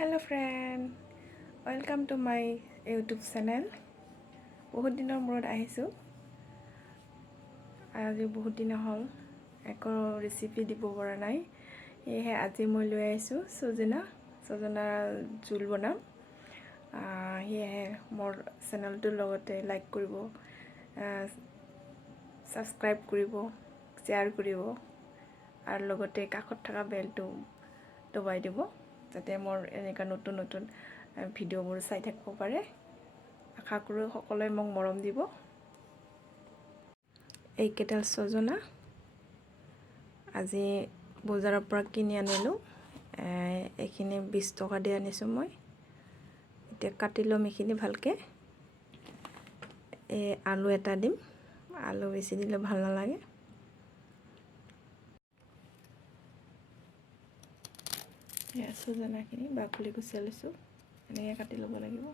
Hello friend, welcome to my YouTube channel. বহুত দিনৰ মূৰত আহিছোঁ। আজি বহুত দিন হ'ল একো ৰেচিপি দিব পৰা নাই। এহে আজি মই লৈ আহিছোঁ সজনা জোল বনাম। সেয়ে মোৰ চেনেলটোৰ লগতে লাইক কৰিব, সাবস্ক্ৰাইব কৰিব, শ্বেয়াৰ কৰিব আৰু লগতে কাষত থকা বেলটো দবাই দিব যাতে মোৰ এনেকুৱা নতুন নতুন ভিডিঅ'বোৰ চাই থাকিব পাৰে। আশা কৰোঁ সকলোৱে মোক মৰম দিব। এইকেইডাল সজনা আজি বজাৰৰ পৰা কিনি আনিলোঁ। এইখিনি 20 টকা দি আনিছোঁ মই। এতিয়া কাটি ল'ম এইখিনি ভালকৈ। আলু এটা দিম, আলু বেছি দিলে ভাল নালাগে। সজনাখিনি বাকলি গুচাই লৈছোঁ, এনেকৈ কাটি ল'ব লাগিব।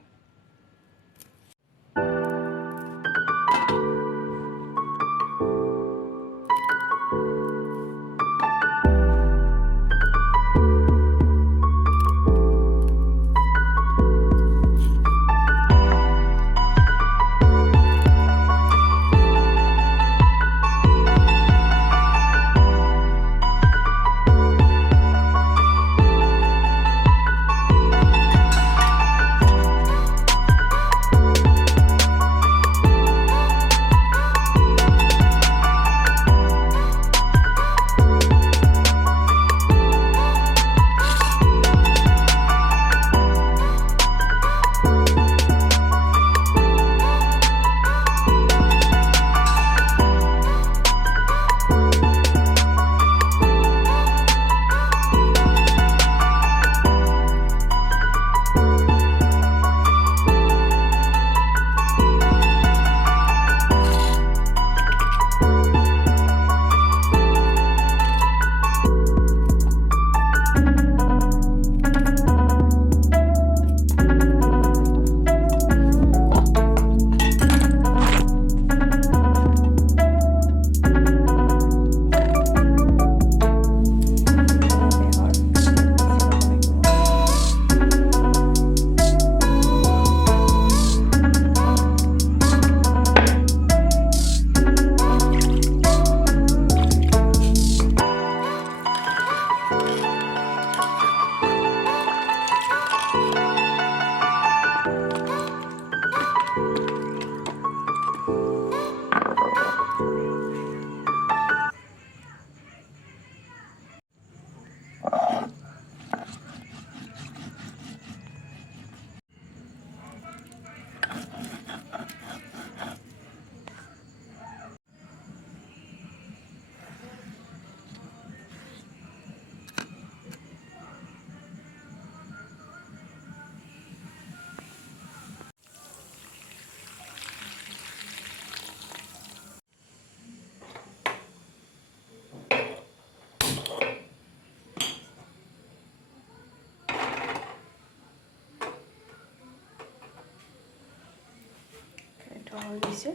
হৈ গৈছে।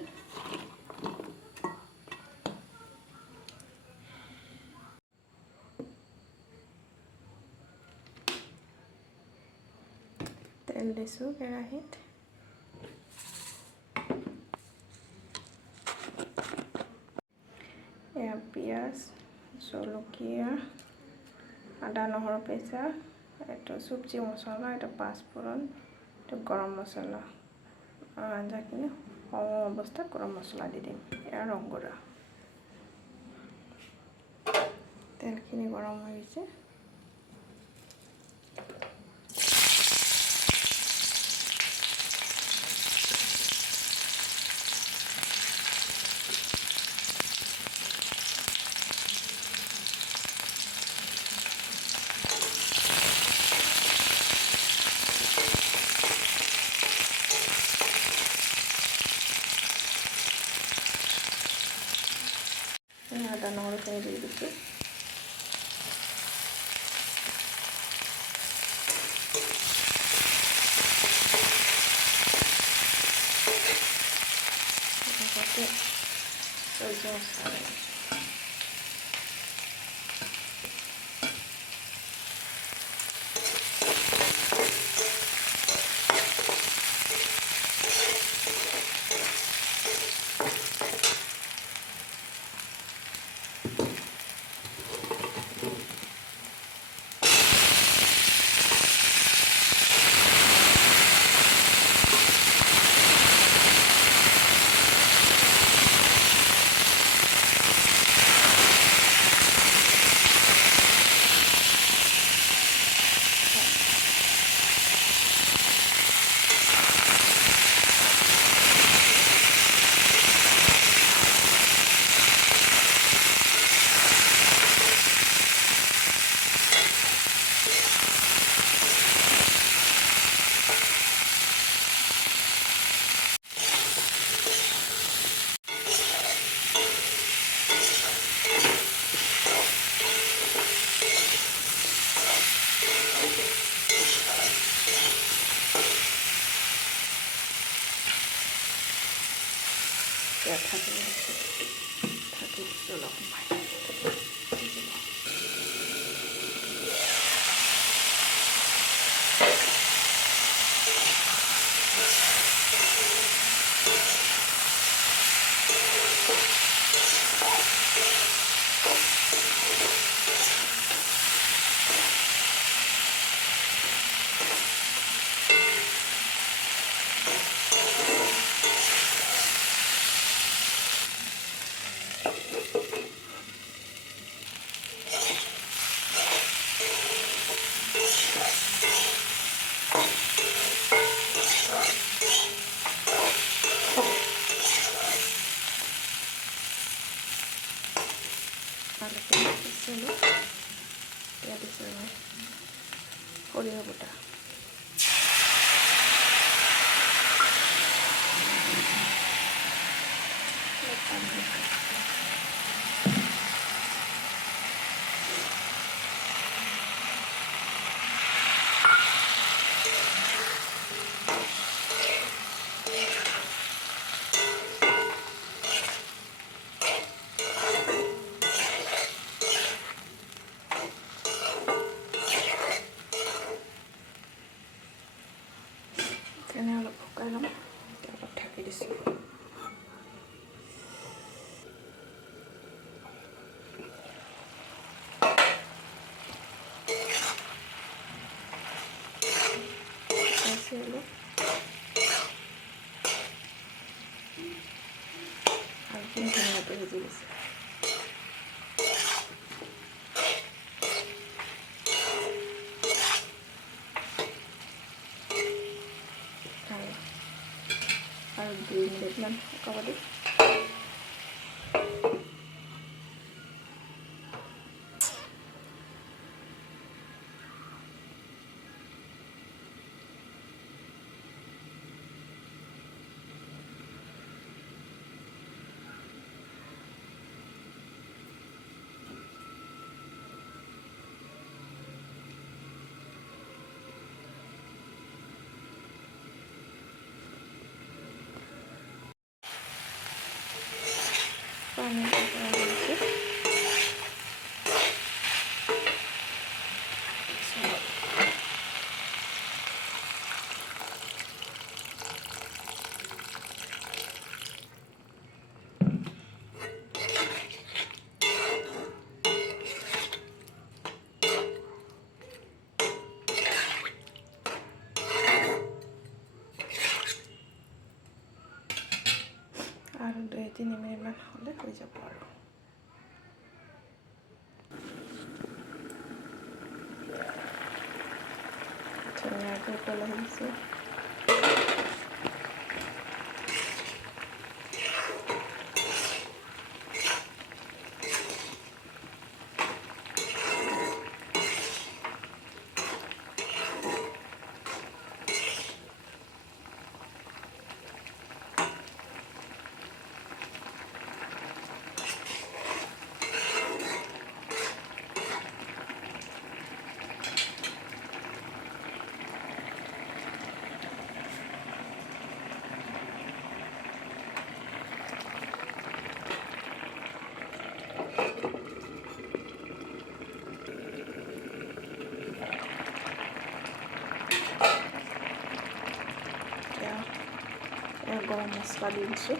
তেল দিছোঁ কেৰাহীত। এয়া পিঁয়াজ, জলকীয়া, আদা নহৰু পেচা, এইটো চব্জি মছলা, এইটো পাঁচফোৰণ, এইটো গৰম মছলা। আঞ্জাখিনি কম অৱস্থাত গৰম মছলা দি দিম। এয়া ৰংগুড়া। তেলখিনি গৰম হৈ গৈছে। আদা নহৰুখিনি দি দিছোঁ। এতিয়া ঢাকি দিছোঁ অলপ সময় সিজিব। আলুখিনি দিছিলোঁ, এতিয়া দিছোঁ মই সৰিয়হ বটা। এনে অলপ শুকাই ল'ম, অলপ ঢাকি দিছোঁ। আৰু ধুনীয়াকৈ সিজি গৈছে। আৰু 2 মিনিটমান শুকাব দিম। পানী আৰু 2-3 মিনিটমান হ'লে হৈ যাব আৰু। ধুনীয়াকৈ উতল আহিছে। গৰম মছলা দি দিছোঁ।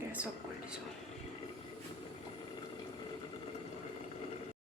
গেছ অফ কৰি দিছোঁ।